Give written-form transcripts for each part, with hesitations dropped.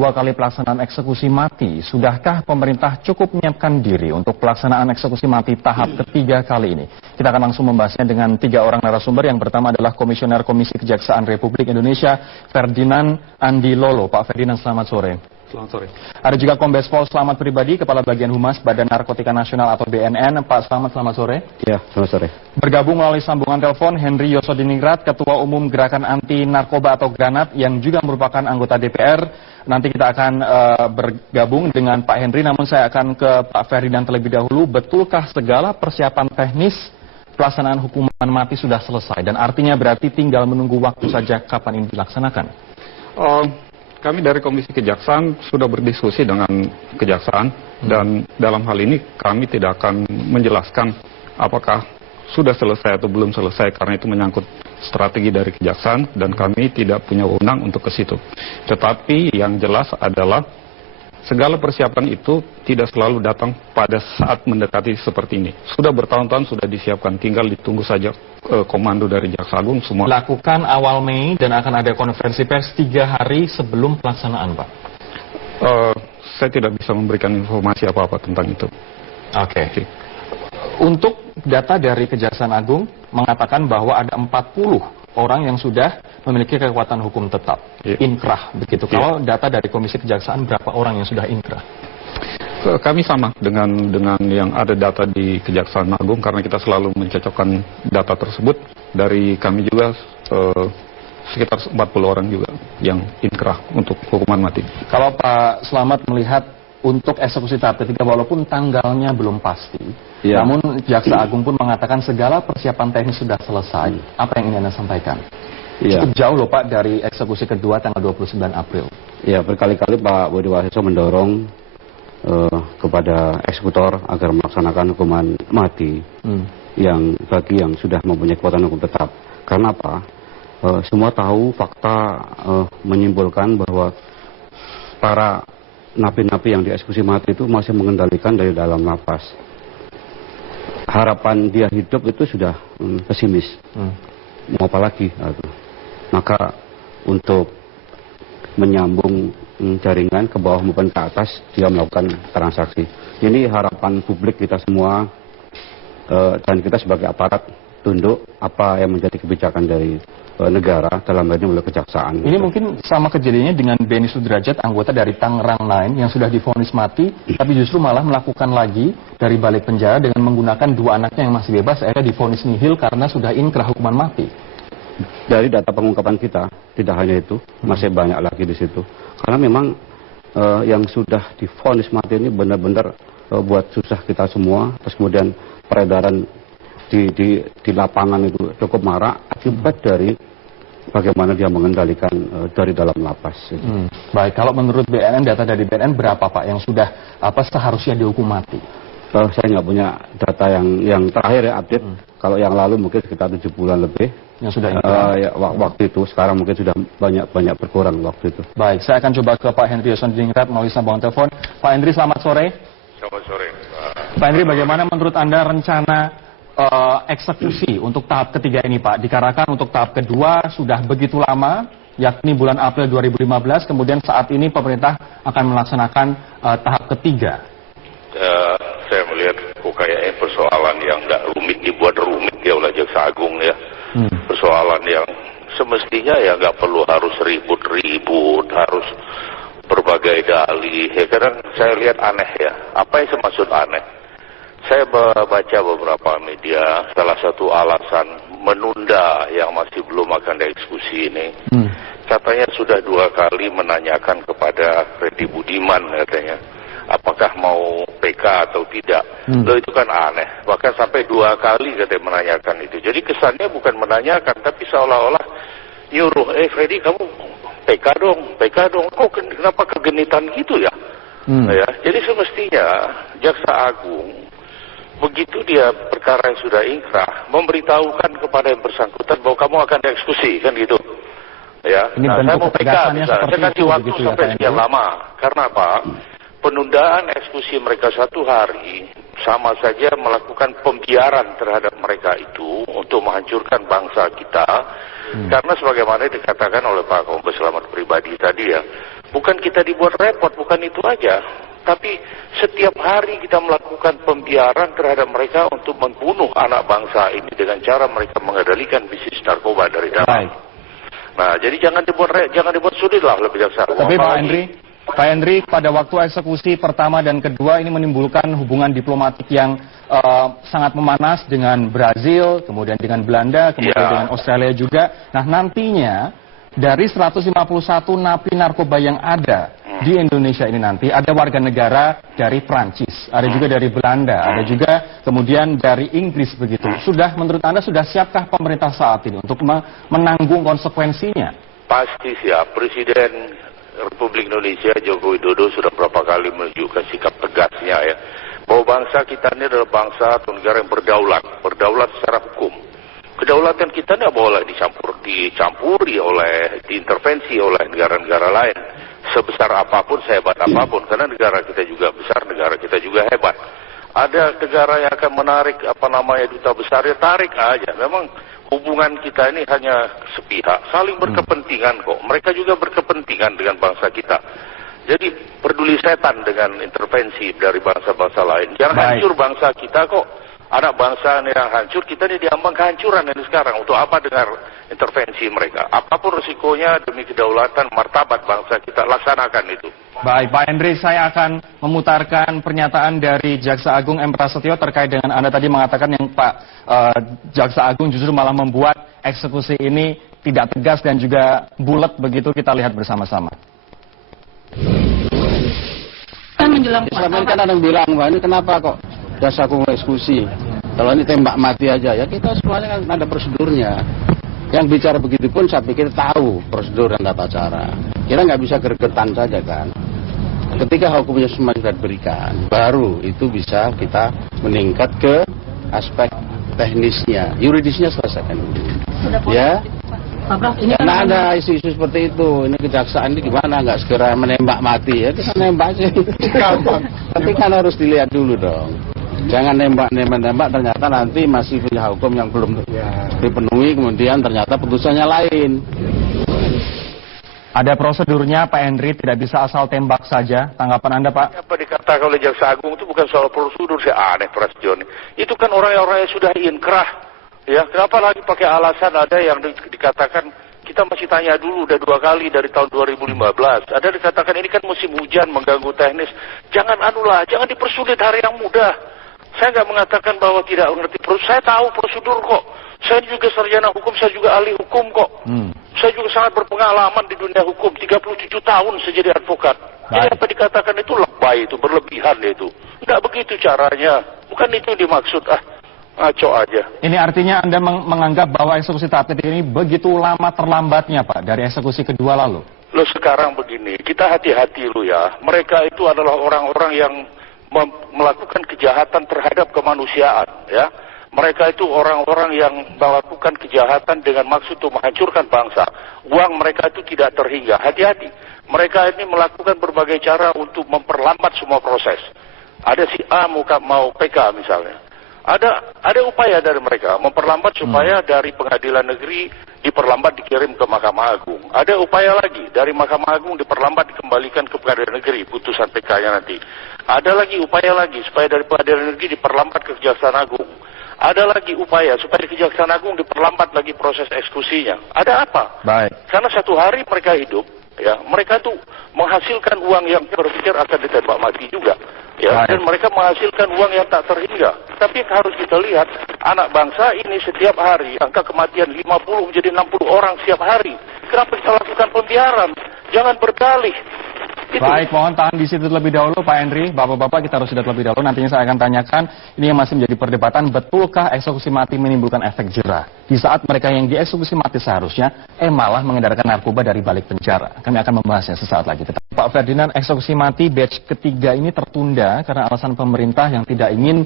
kedua kali pelaksanaan eksekusi mati, sudahkah pemerintah cukup menyiapkan diri untuk pelaksanaan eksekusi mati tahap ketiga kali ini? Kita akan langsung membahasnya dengan 3 orang narasumber. Yang pertama adalah Komisioner Komisi Kejaksaan Republik Indonesia, Ferdinand Andi Lolo. Pak Ferdinand, selamat sore. Selamat sore. Ada juga Kombes Pol Slamet Pribadi, Kepala Bagian Humas Badan Narkotika Nasional atau BNN. Pak Slamet, selamat sore. Ya, selamat sore. Bergabung melalui sambungan telepon Henry Yosodiningrat, Ketua Umum Gerakan Anti Narkoba atau Granat, yang juga merupakan anggota DPR. Nanti kita akan bergabung dengan Pak Henry, namun saya akan ke Pak Ferdinand terlebih dahulu. Betulkah segala persiapan teknis pelaksanaan hukuman mati sudah selesai? Dan artinya berarti tinggal menunggu waktu saja kapan ini dilaksanakan? Kami dari Komisi Kejaksaan sudah berdiskusi dengan Kejaksaan dan dalam hal ini kami tidak akan menjelaskan apakah sudah selesai atau belum selesai karena itu menyangkut strategi dari Kejaksaan dan kami tidak punya wewenang untuk ke situ. Tetapi yang jelas adalah segala persiapan itu tidak selalu datang pada saat mendekati seperti ini. Sudah bertahun-tahun sudah disiapkan, tinggal ditunggu saja komando dari Jaksa Agung semua. Lakukan awal Mei dan akan ada konferensi pers 3 hari sebelum pelaksanaan, Pak. Saya tidak bisa memberikan informasi apa-apa tentang itu. Oke. Untuk data dari Kejaksaan Agung mengatakan bahwa ada 40 orang yang sudah memiliki kekuatan hukum tetap, inkrah begitu. Kalau data dari Komisi Kejaksaan, berapa orang yang sudah inkrah? Kami sama dengan yang ada data di Kejaksaan Agung karena kita selalu mencocokkan data tersebut. Dari kami juga sekitar 40 orang juga yang inkrah untuk hukuman mati. Kalau Pak Slamet melihat untuk eksekusi tahap ketiga, walaupun tanggalnya belum pasti, namun Jaksa Agung pun mengatakan segala persiapan teknis sudah selesai. Apa yang ingin Anda sampaikan? Cukup jauh loh Pak dari eksekusi kedua tanggal 29 April. Ya, berkali-kali Pak Budi Waseso mendorong kepada eksekutor agar melaksanakan hukuman mati yang bagi yang sudah mempunyai kekuatan hukum tetap. Karena apa? Semua tahu fakta menyimpulkan bahwa para napi-napi yang dieksekusi mati itu masih mengendalikan dari dalam lapas. Harapan dia hidup itu sudah pesimis. Mau apa lagi? Maka untuk menyambung jaringan ke bawah maupun ke atas, dia melakukan transaksi. Ini harapan publik kita semua dan kita sebagai aparat tunduk apa yang menjadi kebijakan dari negara dalam hal ini melalui Kejaksaan. Ini mungkin sama kejadiannya dengan Beni Sudrajat, anggota dari Tangerang 9 yang sudah divonis mati, tapi justru malah melakukan lagi dari balik penjara dengan menggunakan 2 anaknya yang masih bebas, akhirnya divonis nihil karena sudah inkrah hukuman mati. Dari data pengungkapan kita, tidak hanya itu, masih banyak lagi di situ. Karena memang yang sudah divonis mati ini benar-benar buat susah kita semua. Terus kemudian peredaran di lapangan itu cukup marak akibat dari bagaimana dia mengendalikan dari dalam lapas. Baik, kalau menurut BNN, data dari BNN berapa Pak yang sudah seharusnya dihukum mati? Saya nggak punya data yang terakhir ya update. Kalau yang lalu mungkin sekitar 7 bulan lebih. Yang sudah ya, waktu itu, sekarang mungkin sudah banyak berkurang waktu itu. Baik, saya akan coba ke Pak Henry Yosodiningrat melalui sambungan telepon. Pak Henry, selamat sore. Selamat sore. Pak Henry, bagaimana menurut Anda rencana eksekusi untuk tahap ketiga ini Pak? Dikarenakan untuk tahap kedua sudah begitu lama, yakni bulan April 2015, kemudian saat ini pemerintah akan melaksanakan tahap ketiga. Saya melihat kok kayaknya persoalan yang nggak rumit dibuat rumit ya oleh Jaksa Agung ya. Persoalan yang semestinya ya nggak perlu harus ribut-ribut, harus berbagai dalih. Ya kadang saya lihat aneh ya. Apa yang saya maksud aneh? Saya baca beberapa media, salah satu alasan menunda yang masih belum akan dieksekusi ini, katanya sudah 2 kali menanyakan kepada Freddy Budiman katanya, apakah mau PK atau tidak. Loh itu kan aneh, bahkan sampai 2 kali katanya menanyakan itu. Jadi kesannya bukan menanyakan, tapi seolah-olah nyuruh, Freddy kamu PK dong, kok kenapa kegenitan gitu ya? Ya, jadi semestinya Jaksa Agung begitu dia perkara yang sudah inkrah memberitahukan kepada yang bersangkutan bahwa kamu akan dieksekusi kan gitu ya. Nah, saya mau PK misalnya, saya kasih waktu sampai sekian lama. Karena apa? Penundaan eksekusi mereka 1 hari sama saja melakukan pembiaran terhadap mereka itu untuk menghancurkan bangsa kita. Karena sebagaimana dikatakan oleh Pak Kombes Slamet Pribadi tadi ya, Bukan kita dibuat repot, bukan itu aja. Tapi setiap hari kita melakukan pembiaran terhadap mereka untuk membunuh anak bangsa ini dengan cara mereka mengendalikan bisnis narkoba dari dalam. Baik. Nah, jadi jangan dibuat sulit lah lebih jaksa. Tapi Pak Henry, pada waktu eksekusi pertama dan kedua ini menimbulkan hubungan diplomatik yang sangat memanas dengan Brazil, kemudian dengan Belanda, kemudian dengan Australia juga. Nah, nantinya dari 151 napi narkoba yang ada di Indonesia ini nanti ada warga negara dari Prancis, ada juga dari Belanda, ada juga kemudian dari Inggris begitu. Menurut Anda sudah siapkah pemerintah saat ini untuk menanggung konsekuensinya? Pasti siap. Presiden Republik Indonesia Joko Widodo sudah berapa kali menunjukkan sikap tegasnya ya, bahwa bangsa kita ini adalah bangsa atau negara yang berdaulat secara hukum. Kedaulatan kita tidak boleh dicampuri diintervensi oleh negara-negara lain. Sebesar apapun, sehebat apapun, karena negara kita juga besar, negara kita juga hebat. Ada negara yang akan menarik duta besar, ya tarik aja. Memang hubungan kita ini hanya sepihak, saling berkepentingan kok. Mereka juga berkepentingan dengan bangsa kita. Jadi peduli setan dengan intervensi dari bangsa-bangsa lain. Jangan hancur bangsa kita kok. Anak bangsa yang hancur, kita ini diambang kehancuran ini sekarang. Untuk apa dengar intervensi mereka? Apapun risikonya demi kedaulatan, martabat bangsa kita, laksanakan itu. Baik, Pak Henry, saya akan memutarkan pernyataan dari Jaksa Agung M. Prasetyo terkait dengan Anda tadi mengatakan yang Pak Jaksa Agung justru malah membuat eksekusi ini tidak tegas dan juga bulat begitu. Kita lihat bersama-sama. Selama ini kan ada yang bilang, Wah, ini kenapa kok Jaksa Agung eksekusi? Kalau ini tembak mati aja, ya kita semuanya kan ada prosedurnya. Yang bicara begitu pun saya pikir tahu prosedur dan tata cara. Kita nggak bisa gergetan saja kan. Ketika hukumnya semua sudah diberikan, baru itu bisa kita meningkat ke aspek teknisnya, yuridisnya selesaikan. Ya, karena ada isu-isu seperti itu. Ini kejaksaan ini gimana? Nggak segera menembak mati ya? Kita nembak sih, gampang. Tapi kan harus dilihat dulu dong. Jangan nembak ternyata nanti masih punya hukum yang belum dipenuhi, kemudian ternyata putusannya lain. Ada prosedurnya, Pak Henry, tidak bisa asal tembak saja. Tanggapan Anda, Pak? Apa dikatakan oleh Jaksa Agung itu bukan soal prosedur, saya aneh Prasetyo. Itu kan orang-orang yang sudah inkrah. Ya, kenapa lagi pakai alasan ada yang dikatakan kita masih tanya dulu, udah 2 kali dari tahun 2015. Ada dikatakan ini kan musim hujan mengganggu teknis. Jangan jangan dipersulit hari yang mudah. Saya nggak mengatakan bahwa tidak mengerti prosedur. Saya tahu prosedur kok. Saya juga sarjana hukum, saya juga ahli hukum kok. Saya juga sangat berpengalaman di dunia hukum. 37 tahun saya jadi advokat. Jadi apa dikatakan itu lebay, itu berlebihan itu. Nggak begitu caranya. Bukan itu dimaksud. Ngaco aja. Ini artinya Anda menganggap bahwa eksekusi tahap ketiga ini begitu lama terlambatnya, Pak, dari eksekusi kedua lalu? Loh sekarang begini, kita hati-hati lu ya. Mereka itu adalah orang-orang yang melakukan kejahatan terhadap kemanusiaan, ya. Mereka itu orang-orang yang melakukan kejahatan dengan maksud untuk menghancurkan bangsa. Uang mereka itu tidak terhingga. Hati-hati. Mereka ini melakukan berbagai cara untuk memperlambat semua proses. Ada si A mau PK misalnya. Ada upaya dari mereka memperlambat supaya dari pengadilan negeri diperlambat dikirim ke Mahkamah Agung. Ada upaya lagi dari Mahkamah Agung diperlambat dikembalikan ke pengadilan negeri putusan PK-nya nanti. Ada lagi upaya lagi supaya dari pengadilan negeri diperlambat ke Kejaksaan Agung. Ada lagi upaya supaya di Kejaksaan Agung diperlambat lagi proses eksekusinya. Ada apa? Baik. Karena 1 hari mereka hidup, ya, mereka tuh menghasilkan uang yang berpikir akan ditembak mati juga. Ya, dan mereka menghasilkan uang yang tak terhingga. Tapi harus kita lihat, anak bangsa ini setiap hari, angka kematian 50 menjadi 60 orang setiap hari. Kenapa kita lakukan pembiaran? Jangan berdalih. Itu. Baik, mohon tahan di situ terlebih dahulu, Pak Henry. Bapak-bapak, kita harus sudah terlebih dahulu. Nantinya saya akan tanyakan, ini yang masih menjadi perdebatan, betulkah eksekusi mati menimbulkan efek jerah? Di saat mereka yang dieksekusi mati seharusnya, malah mengedarkan narkoba dari balik penjara. Kami akan membahasnya sesaat lagi. Pak Ferdinand, eksekusi mati batch ketiga ini tertunda karena alasan pemerintah yang tidak ingin,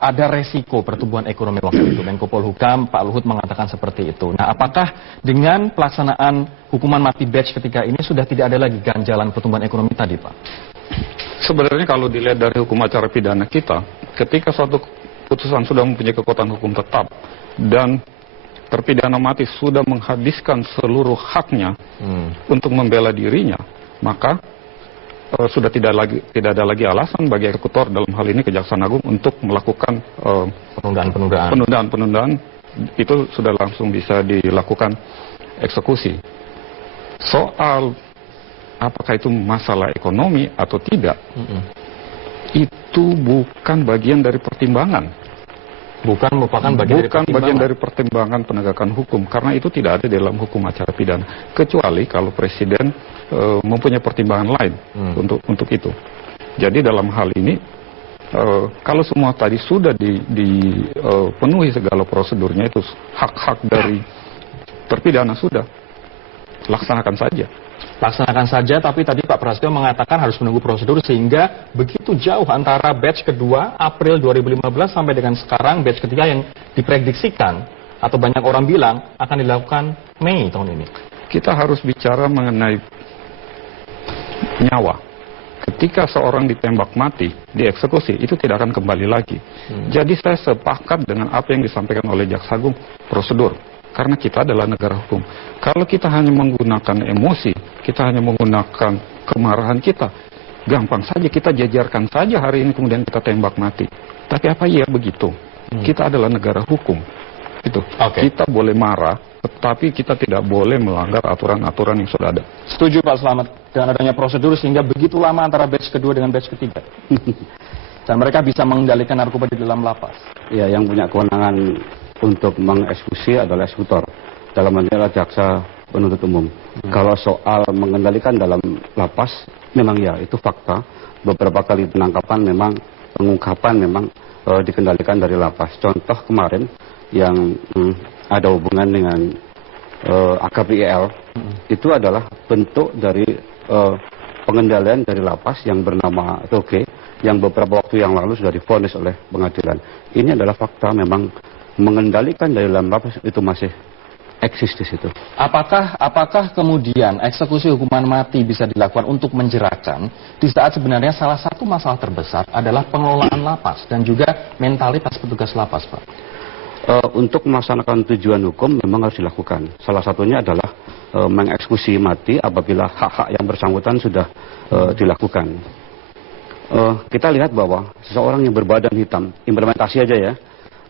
ada resiko pertumbuhan ekonomi waktu itu. Menko Polhukam Pak Luhut mengatakan seperti itu. Nah, apakah dengan pelaksanaan hukuman mati batch ketiga ini sudah tidak ada lagi ganjalan pertumbuhan ekonomi tadi, Pak? Sebenarnya kalau dilihat dari hukum acara pidana kita, ketika suatu putusan sudah mempunyai kekuatan hukum tetap dan terpidana mati sudah menghabiskan seluruh haknya untuk membela dirinya, maka sudah tidak ada lagi alasan bagi eksekutor, dalam hal ini Kejaksaan Agung, untuk melakukan penundaan. Itu sudah langsung bisa dilakukan eksekusi. Soal apakah itu masalah ekonomi atau tidak, itu bukan bagian dari pertimbangan. Bukan merupakan bagian dari pertimbangan penegakan hukum, karena itu tidak ada dalam hukum acara pidana, kecuali kalau presiden mempunyai pertimbangan lain untuk itu. Jadi dalam hal ini, kalau semua tadi sudah dipenuhi segala prosedurnya, itu hak-hak dari terpidana sudah, laksanakan saja. Tapi tadi Pak Prasetyo mengatakan harus menunggu prosedur, sehingga begitu jauh antara batch kedua April 2015 sampai dengan sekarang batch ketiga yang diprediksikan atau banyak orang bilang akan dilakukan Mei tahun ini. Kita harus bicara mengenai nyawa. Ketika seorang ditembak mati, dieksekusi, itu tidak akan kembali lagi. Jadi saya sepakat dengan apa yang disampaikan oleh Jaksa Agung, prosedur. Karena kita adalah negara hukum. Kalau kita hanya menggunakan emosi, kita hanya menggunakan kemarahan kita, gampang saja kita jajarkan saja hari ini kemudian kita tembak mati. Tapi apa iya begitu? Kita adalah negara hukum. Itu. Kita boleh marah, tetapi kita tidak boleh melanggar aturan-aturan yang sudah ada. Setuju Pak Slamet dengan adanya prosedur sehingga begitu lama antara batch kedua dengan batch ketiga. Dan mereka bisa mengendalikan narkoba di dalam lapas. Ya, yang punya kewenangan untuk mengeksekusi adalah eksekutor. Dalam hal ini adalah jaksa penuntut umum. Kalau soal mengendalikan dalam lapas, memang ya itu fakta. Beberapa kali penangkapan memang, pengungkapan memang dikendalikan dari lapas. Contoh kemarin yang ada hubungan dengan AKPIL, itu adalah bentuk dari pengendalian dari lapas yang bernama Toge, yang beberapa waktu yang lalu sudah divonis oleh pengadilan. Ini adalah fakta, memang mengendalikan dari dalam lapas itu masih eksis di situ. Apakah kemudian eksekusi hukuman mati bisa dilakukan untuk menjerakan di saat sebenarnya salah satu masalah terbesar adalah pengelolaan lapas dan juga mentalitas petugas lapas, Pak? Untuk melaksanakan tujuan hukum memang harus dilakukan. Salah satunya adalah mengeksekusi mati apabila hak-hak yang bersangkutan sudah dilakukan. Kita lihat bahwa seseorang yang berbadan hitam, implementasi aja ya,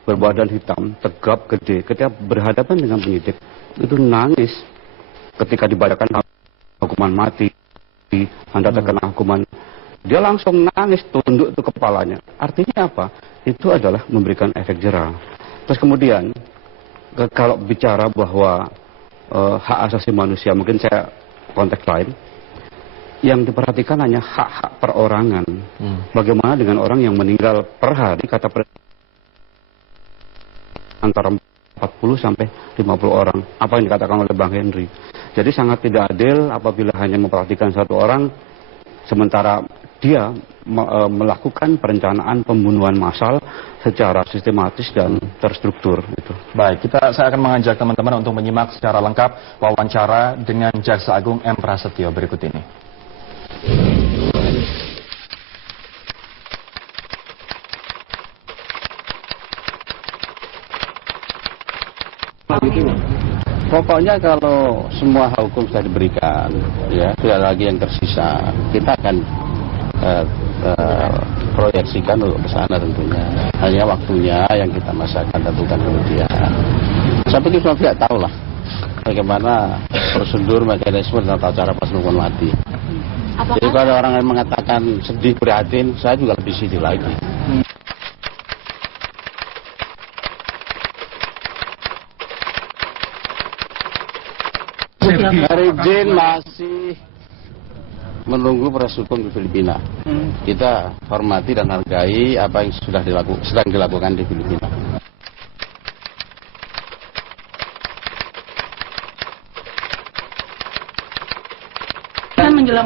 berbadan hitam, tegap, gede, ketika berhadapan dengan penyidik, itu nangis ketika dibacakan hukuman mati, Anda terkena hukuman, dia langsung nangis, tunduk itu kepalanya. Artinya apa? Itu adalah memberikan efek jera. Terus kemudian, kalau bicara bahwa hak asasi manusia, mungkin saya konteks lain, yang diperhatikan hanya hak-hak perorangan. Bagaimana dengan orang yang meninggal per hari, kata antara 40 sampai 50 orang. Apa yang dikatakan oleh Bang Henry. Jadi sangat tidak adil apabila hanya memperhatikan satu orang, sementara dia melakukan perencanaan pembunuhan massal secara sistematis dan terstruktur. Itu. Baik, saya akan mengajak teman-teman untuk menyimak secara lengkap wawancara dengan Jaksa Agung M. Prasetyo berikut ini. Pokoknya kalau semua hak hukum sudah diberikan, ya tidak lagi yang tersisa, kita akan proyeksikan untuk ke sana tentunya. Hanya waktunya yang kita masih akan tentukan kemudian. Saya pikir semua pihak tahu lah bagaimana prosedur, mekanisme dan tata cara hukuman mati. Jadi kalau orang yang mengatakan sedih, prihatin, saya juga lebih sedih lagi. Mary Jane masih menunggu proses hukum di Filipina. Kita hormati dan hargai apa yang sedang dilakukan di Filipina.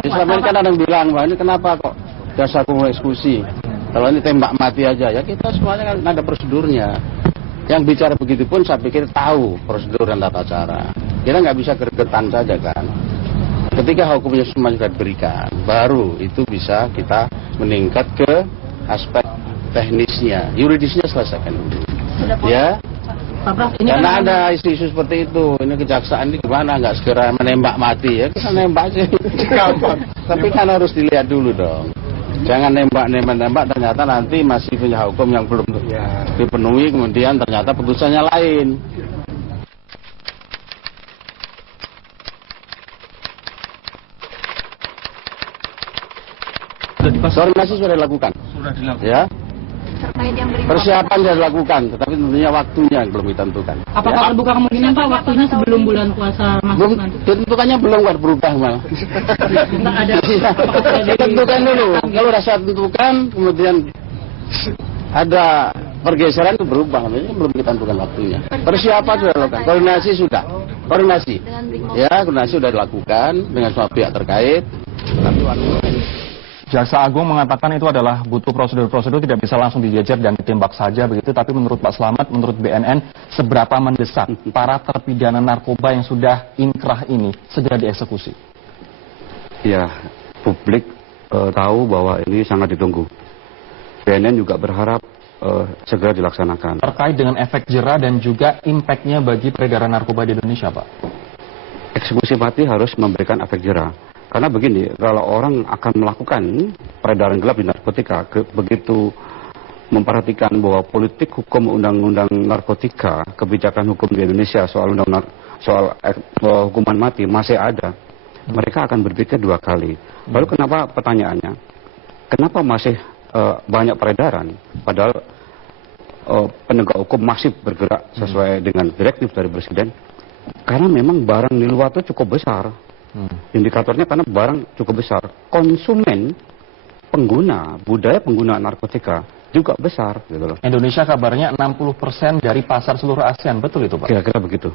Selama ini kan ada yang bilang, wah ini kenapa kok Jaksa Agung eksekusi? Kalau ini tembak mati aja, ya kita semuanya kan ada prosedurnya. Yang bicara begitu pun saya pikir tahu prosedur dan tata cara. Kita nggak bisa gergetan saja kan. Ketika hukumnya semua sudah diberikan, baru itu bisa kita meningkat ke aspek teknisnya, yuridisnya selesaikan dulu. Ya, Pak Prof, ini Karena kan ada isu-isu seperti itu. Ini kejaksaan ini gimana? Nggak segera menembak mati ya? Kita nembak sih gampang. Tapi kan harus dilihat dulu dong. Jangan nembak ternyata nanti masih punya hukum yang belum dipenuhi, kemudian ternyata putusannya lain. Koordinasi sudah dilakukan. Ya. Persiapan sudah dilakukan, tetapi tentunya waktunya yang belum ditentukan. apakah terbuka kemungkinan Pak waktunya sebelum bulan puasa masuk Belum, nanti? ditentukannya belum kan berubah malah. Nggak ada. Apakah sudah dari- Tentukan dulu. Kalau sudah saya tentukan, kemudian ada pergeseran itu berubah, ini belum kita tentukan waktunya. Persiapan sudah dilakukan, koordinasi sudah, koordinasi. Ya, koordinasi sudah dilakukan dengan semua pihak terkait. Tapi waktu Jaksa Agung mengatakan itu adalah butuh prosedur-prosedur, tidak bisa langsung dijejer dan ditembak saja begitu. Tapi menurut Pak Slamet, menurut BNN, seberapa mendesak para terpidana narkoba yang sudah inkrah ini segera dieksekusi? ya, publik tahu bahwa ini sangat ditunggu. BNN juga berharap segera dilaksanakan. Terkait dengan efek jera dan juga impact-nya bagi peredaran narkoba di Indonesia, Pak. Eksekusi mati harus memberikan efek jera. Karena begini, kalau orang akan melakukan peredaran gelap di narkotika, begitu memperhatikan bahwa politik hukum undang-undang narkotika, kebijakan hukum di Indonesia soal hukuman mati masih ada, mereka akan berpikir dua kali. Lalu kenapa pertanyaannya? Kenapa masih banyak peredaran? Padahal penegak hukum masih bergerak sesuai dengan direktif dari Presiden. Karena memang barang di luar itu cukup besar. Indikatornya karena barang cukup besar. Konsumen, pengguna, budaya pengguna narkotika juga besar. Gitu loh. Indonesia kabarnya 60% dari pasar seluruh ASEAN, betul itu Pak? Kira-kira begitu.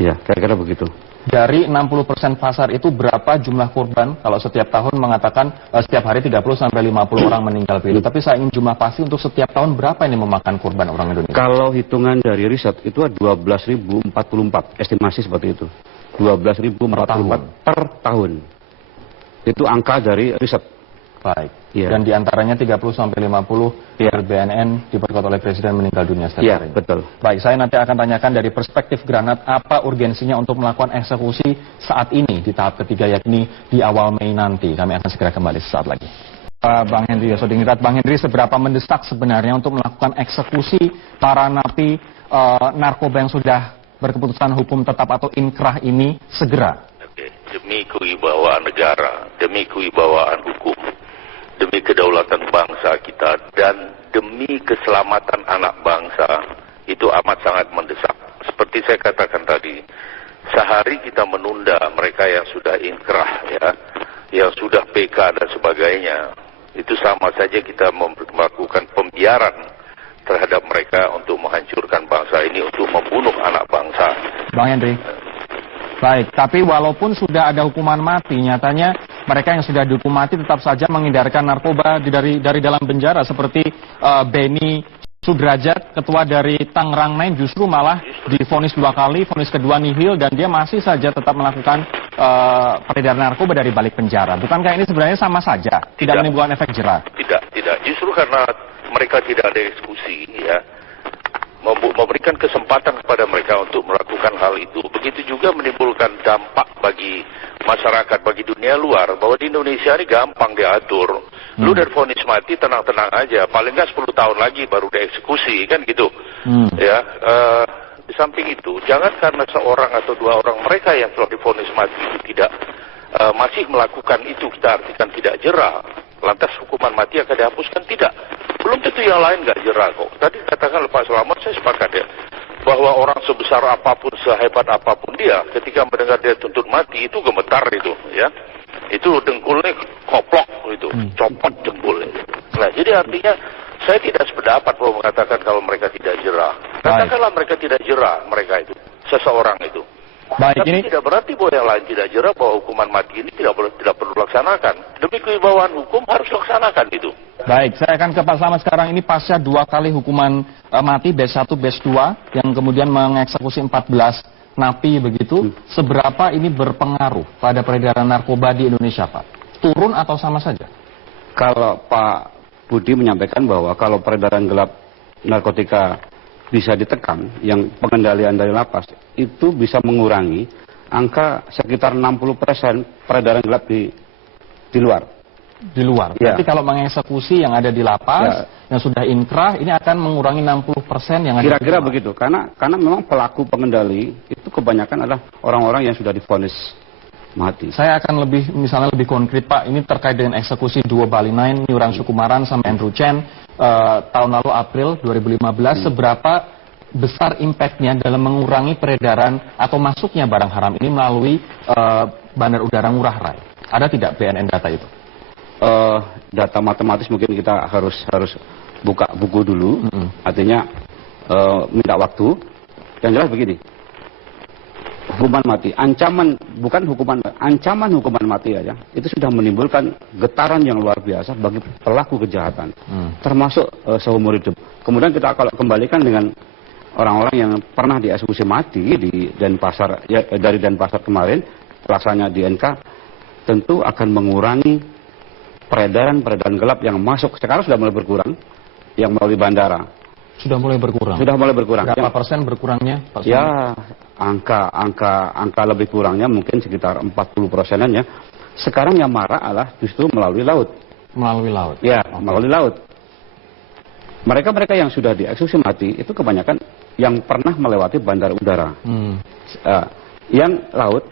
Iya, kira-kira begitu. Dari 60% pasar itu berapa jumlah korban? Kalau setiap tahun mengatakan setiap hari 30-50 orang meninggal pilih. Tapi saya ingin jumlah pasti untuk setiap tahun berapa ini memakan korban orang Indonesia? Kalau hitungan dari riset itu 12.044, estimasi seperti itu. 12.044 per tahun. Itu angka dari riset. Baik. Iya. Dan diantaranya 30-50 dari BNN diperkuat oleh Presiden meninggal dunia setiap Iya, hari. betul. Baik, saya nanti akan tanyakan dari perspektif Granat apa urgensinya untuk melakukan eksekusi saat ini di tahap ketiga, yakni di awal Mei nanti. Kami akan segera kembali sesaat lagi. Bang Henry Yosodingrat, Bang Henry, seberapa mendesak sebenarnya untuk melakukan eksekusi para napi narkoba yang sudah berkeputusan hukum tetap atau inkrah ini segera? Oke. Demi kewibawaan negara, demi kewibawaan hukum, demi kedaulatan bangsa kita, dan demi keselamatan anak bangsa, itu amat sangat mendesak. Seperti saya katakan tadi, sehari kita menunda mereka yang sudah inkrah, ya, yang sudah PK dan sebagainya, itu sama saja kita melakukan pembiaran terhadap mereka untuk menghancurkan bangsa ini, untuk membunuh anak bangsa. Bang Henry. Baik, tapi walaupun sudah ada hukuman mati, nyatanya mereka yang sudah dihukum mati tetap saja mengedarkan narkoba dari dalam penjara, seperti Beni Sudrajat, ketua dari Tangerang 9, justru malah divonis 2 kali, vonis kedua nihil, dan dia masih saja tetap melakukan peredaran narkoba dari balik penjara. Bukankah ini sebenarnya sama saja, tidak menimbulkan efek jera? Tidak. Justru karena mereka tidak ada eksekusi, ya, memberikan kesempatan kepada mereka untuk melakukan hal itu. Begitu juga menimbulkan dampak bagi masyarakat, bagi dunia luar, bahwa di Indonesia ini gampang diatur. Lu dari vonis mati tenang-tenang aja, paling nggak 10 tahun lagi baru dieksekusi, kan gitu. Ya, di samping itu, jangan karena seorang atau 2 orang mereka yang telah divonis mati itu tidak masih melakukan itu, kita artikan tidak jera. Lantas hukuman mati akan dihapuskan? Tidak. Belum tentu yang lain nggak jera kok. Tadi katakan Pak Slamet, saya sepakat ya, bahwa orang sebesar apapun, sehebat apapun dia, ketika mendengar dia tuntut mati, itu gemetar itu, ya. Itu dengkulnya koplok itu, copot dengkulnya. Nah, jadi artinya saya tidak sependapat bahwa mengatakan kalau mereka tidak jera. Katakanlah mereka tidak jera, mereka itu, seseorang itu. Baik, Tapi ini tidak berarti bahwa yang lain tidak jera, bahwa hukuman mati ini tidak perlu laksanakan. Demi kewibawaan hukum harus laksanakan itu. baik, saya akan ke Pak Slamet sekarang. Ini pasca 2 kali hukuman mati, batch 1, batch 2, yang kemudian mengeksekusi 14 napi begitu. Seberapa ini berpengaruh pada peredaran narkoba di Indonesia, Pak? Turun atau sama saja? Kalau Pak Budi menyampaikan bahwa kalau peredaran gelap narkotika bisa ditekan, yang pengendalian dari lapas, itu bisa mengurangi angka sekitar 60% peredaran gelap di luar. Di luar. Ya. Berarti kalau mengeksekusi yang ada di lapas, yang sudah inkrah, ini akan mengurangi 60% yang ada Kira-kira di luar. begitu, karena memang pelaku pengendali itu kebanyakan adalah orang-orang yang sudah divonis mati. Saya akan misalnya lebih konkret Pak, ini terkait dengan eksekusi duo Bali 9, Yuran Sukumaran sama Andrew Chen, tahun lalu April 2015, seberapa besar impactnya dalam mengurangi peredaran atau masuknya barang haram ini melalui Bandar Udara Ngurah Rai? Ada tidak BNN data itu? Data matematis mungkin kita harus buka buku dulu, artinya minta waktu. Yang jelas begini, hukuman mati, ancaman hukuman mati aja itu sudah menimbulkan getaran yang luar biasa bagi pelaku kejahatan, termasuk seumur hidup. Kemudian kita kalau kembalikan dengan orang-orang yang pernah dieksekusi mati di Denpasar, dari Denpasar kemarin, pelaksana di NK, tentu akan mengurangi peredaran gelap yang masuk. Sekarang sudah mulai berkurang, yang melalui bandara. Sudah mulai berkurang? Sudah mulai berkurang. Berapa persen berkurangnya, Pak? Ya, angka lebih kurangnya mungkin sekitar 40%-an ya. Sekarang yang marah adalah justru melalui laut. Melalui laut? Ya, melalui laut. Mereka yang sudah dieksekusi mati, itu kebanyakan yang pernah melewati bandar udara. Yang laut,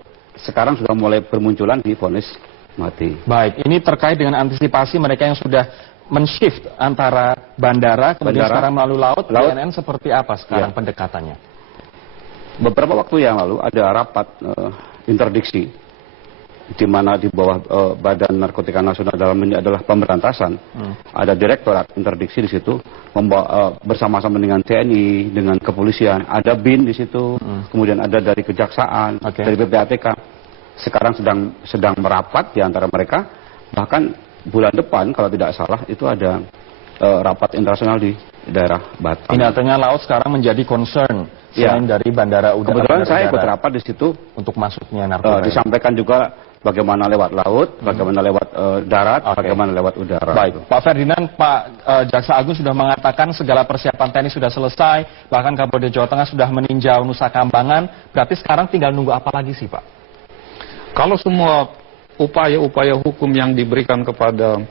sekarang sudah mulai bermunculan di vonis mati. Baik, ini terkait dengan antisipasi mereka yang sudah men-shift antara bandara, kemudian sekarang melalui laut. BNN seperti apa sekarang pendekatannya? Beberapa waktu yang lalu ada rapat interdiksi, di mana di bawah Badan Narkotika Nasional, dalam ini adalah pemberantasan. Ada direktorat interdiksi di situ, bersama-sama dengan TNI, dengan kepolisian, ada BIN di situ, kemudian ada dari kejaksaan, dari PPATK. Sekarang sedang merapat di antara mereka. Bahkan bulan depan kalau tidak salah itu ada rapat internasional di daerah Batam. Ini artinya laut sekarang menjadi concern selain dari bandara udara. Kebetulan saya ikut rapat di situ untuk masuknya narkoba. Disampaikan juga bagaimana lewat laut, bagaimana lewat darat, bagaimana lewat udara. Baik, Pak Ferdinand, Pak Jaksa Agung sudah mengatakan segala persiapan teknis sudah selesai, bahkan Kapolda Jawa Tengah sudah meninjau Nusa Kambangan. Berarti sekarang tinggal nunggu apa lagi sih, Pak? Kalau semua upaya-upaya hukum yang diberikan kepada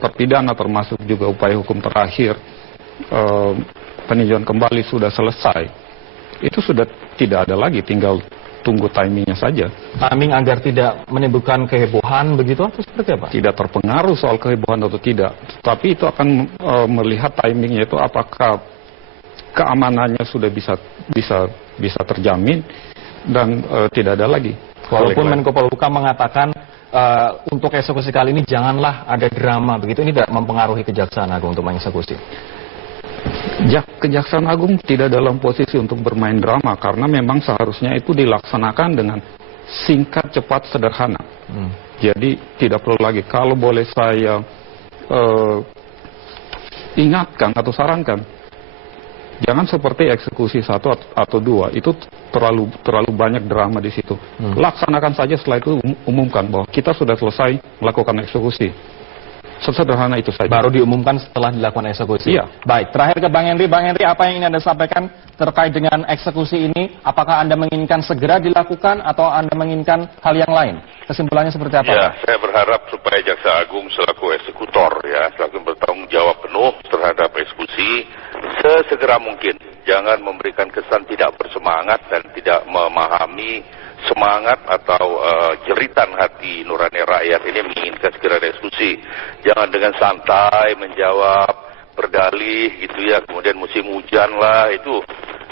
terpidana, termasuk juga upaya hukum terakhir, peninjauan kembali sudah selesai, itu sudah tidak ada lagi, tinggal tunggu timingnya saja. Timing agar tidak menimbulkan kehebohan begitu atau seperti apa? Tidak terpengaruh soal kehebohan atau tidak, tapi itu akan melihat timingnya itu apakah keamanannya sudah bisa terjamin dan tidak ada lagi. Walaupun Menko Polhukam mengatakan untuk eksekusi kali ini janganlah ada drama begitu, ini tidak mempengaruhi Kejaksaan Agung untuk mengeksekusi. Kejaksaan Agung tidak dalam posisi untuk bermain drama karena memang seharusnya itu dilaksanakan dengan singkat, cepat, sederhana. Jadi tidak perlu lagi. Kalau boleh saya ingatkan atau sarankan, jangan seperti eksekusi 1 atau 2, itu terlalu banyak drama di situ. Laksanakan saja, setelah itu umumkan bahwa kita sudah selesai melakukan eksekusi. Sesederhana itu saja. Baru diumumkan setelah dilakukan eksekusi. Iya. Baik, terakhir ke Bang Henry. Bang Henry, apa yang ingin Anda sampaikan terkait dengan eksekusi ini? Apakah Anda menginginkan segera dilakukan atau Anda menginginkan hal yang lain? Kesimpulannya seperti apa? Ya, saya berharap supaya Jaksa Agung selaku eksekutor, selaku bertanggung jawab penuh terhadap eksekusi sesegera mungkin. Jangan memberikan kesan tidak bersemangat dan tidak memahami semangat atau jeritan hati nurani rakyat ini menginginkan segera eksekusi. Jangan dengan santai menjawab, berdalih gitu ya, kemudian musim hujan lah, itu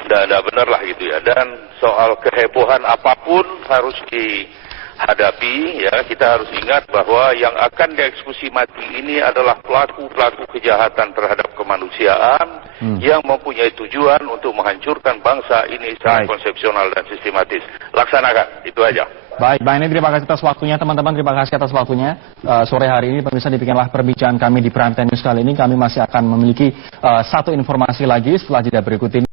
tidak benar lah gitu ya. Dan soal kehebohan apapun harus dihadapi ya, kita harus ingat bahwa yang akan dieksekusi mati ini adalah pelaku-pelaku kejahatan terhadap kemanusiaan yang mempunyai tujuan untuk menghancurkan bangsa ini secara konsepsional dan sistematis. Laksanakan, itu aja. Baik, Bang Henry, terima kasih atas waktunya. Teman-teman, terima kasih atas waktunya. Sore hari ini, pemirsa, demikianlah perbincangan kami di Prime Time News kali ini. Kami masih akan memiliki satu informasi lagi setelah jeda berikut ini.